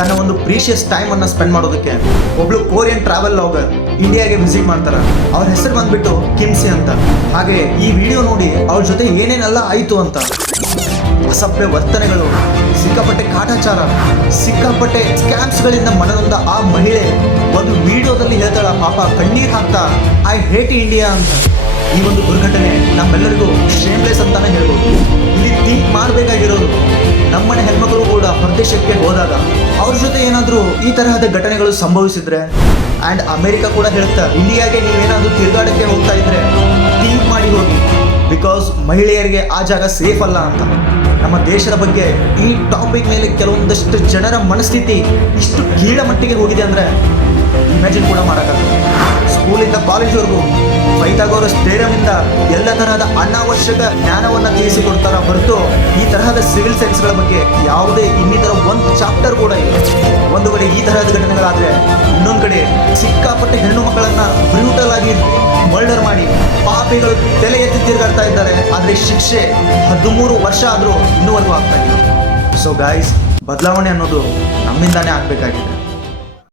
ತನ್ನ ಒಂದು precious time ಅನ್ನ ಸ್ಪೆಂಡ್ ಮಾಡೋದಕ್ಕೆ ಒಬ್ಳು ಕೊರಿಯನ್ ಟ್ರಾವೆಲ್ ಲಾಗರ್ ಇಂಡಿಯಾಗೆ ವಿಸಿಟ್ ಮಾಡ್ತಾರ. ಅವ್ರ ಹೆಸರು ಬಂದ್ಬಿಟ್ಟು ಕಿಮ್ಸಿ ಅಂತ. ಹಾಗೆ ಈ ವಿಡಿಯೋ ನೋಡಿ ಅವ್ರ ಜೊತೆ ಏನೇನೆಲ್ಲ ಆಯ್ತು ಅಂತ, ಅಸಭ್ಯ ವರ್ತನೆಗಳು, ಸಿಕ್ಕಾಪಟ್ಟೆ ಕಾಟಾಚಾರ, ಸಿಕ್ಕಾಪಟ್ಟೆ ಸ್ಕ್ಯಾಮ್ಸ್ಗಳಿಂದ ಮನನೊಂದ ಆ ಮಹಿಳೆ ಒಂದು ವಿಡಿಯೋದಲ್ಲಿ ಹೇಳ್ತಾಳ, ಪಾಪ ಕಣ್ಣೀರ್ ಹಾಕ್ತಾ ಐ ಹೇಟ್ ಇಂಡಿಯಾ ಅಂತ. ಈ ಒಂದು ದುರ್ಘಟನೆ ನಮ್ಮೆಲ್ಲರಿಗೂ ಶೇಮ್ಲೆಸ್ ಅಂತಾನೆ ಹೇಳ್ಬೋದು. ಇಲ್ಲಿ ಥಿಂಕ್ ಮಾಡಬೇಕಾಗಿರೋದು, ನಮ್ಮನೆ ಹೆಣ್ಮಕ್ಳು ಕೂಡ ಹೊರದೇಶಕ್ಕೆ ಹೋದಾಗ ಅವ್ರ ಜೊತೆ ಏನಾದರೂ ಈ ತರಹದ ಘಟನೆಗಳು ಸಂಭವಿಸಿದ್ರೆ, ಆ್ಯಂಡ್ ಅಮೆರಿಕ ಕೂಡ ಹೇಳುತ್ತಾ ಇಂಡಿಯಾಗೆ ನೀವೇನಾದರೂ ತಿರುಗಾಡಕ್ಕೆ ಹೋಗ್ತಾ ಇದ್ರೆ ಥಿಂಕ್ ಮಾಡಿ ಹೋಗಿ, ಬಿಕಾಸ್ ಮಹಿಳೆಯರಿಗೆ ಆ ಜಾಗ ಸೇಫ್ ಅಲ್ಲ ಅಂತ. ನಮ್ಮ ದೇಶದ ಬಗ್ಗೆ ಈ ಟಾಪಿಕ್ ಮೇಲೆ ಕೆಲವೊಂದಷ್ಟು ಜನರ ಮನಸ್ಥಿತಿ ಇಷ್ಟು ಕೀಳ ಮಟ್ಟಿಗೆ ಹೋಗಿದೆ ಅಂದರೆ ಇಮ್ಯಾಜಿನ್ ಕೂಡ ಮಾಡೋಕ್ಕಾಗಲ್ಲ. ಸ್ಕೂಲಿಂದ ಕಾಲೇಜ್ವರೆಗೂ ಪೈಥಾಗೋರಸ್ ಥಿಯರಮಿಂದ ಎಲ್ಲ ತರಹದ ಅನಾವಶ್ಯಕ ಜ್ಞಾನವನ್ನು ತಿಳಿಸಿಕೊಡ್ತಾರ ಹೊರತು ಈ ತರಹದ ಸಿವಿಲ್ ಸೈನ್ಸ್ಗಳ ಬಗ್ಗೆ ಯಾವುದೇ ಇನ್ನಿತರ ಒಂದು ಚಾಪ್ಟರ್ ಕೂಡ ಇಲ್ಲ. ಒಂದು ಕಡೆ ಈ ತರಹದ ಘಟನೆಗಳಾದರೆ, ಇನ್ನೊಂದು ಕಡೆ ಸಿಕ್ಕಾಪಟ್ಟೆ ಹೆಣ್ಣು ಮಕ್ಕಳನ್ನು ಬ್ರೂಟಲ್ ಆಗಿ ಮರ್ಡರ್ ಮಾಡಿ ಪಾಪಿಗಳು ತಲೆ ಎತ್ತಿ ತಿರುಗಾಡ್ತಾ ಇದ್ದಾರೆ. ಆದರೆ ಶಿಕ್ಷೆ 13 ವರ್ಷ ಆದರೂ ಇನ್ನೂವರೆಗೂ ಆಗ್ತಾ ಇದೆ. ಸೊ ಗಾಯ್ಸ್, ಬದಲಾವಣೆ ಅನ್ನೋದು ನಮ್ಮಿಂದಾನೇ ಆಗಬೇಕಾಗಿದೆ.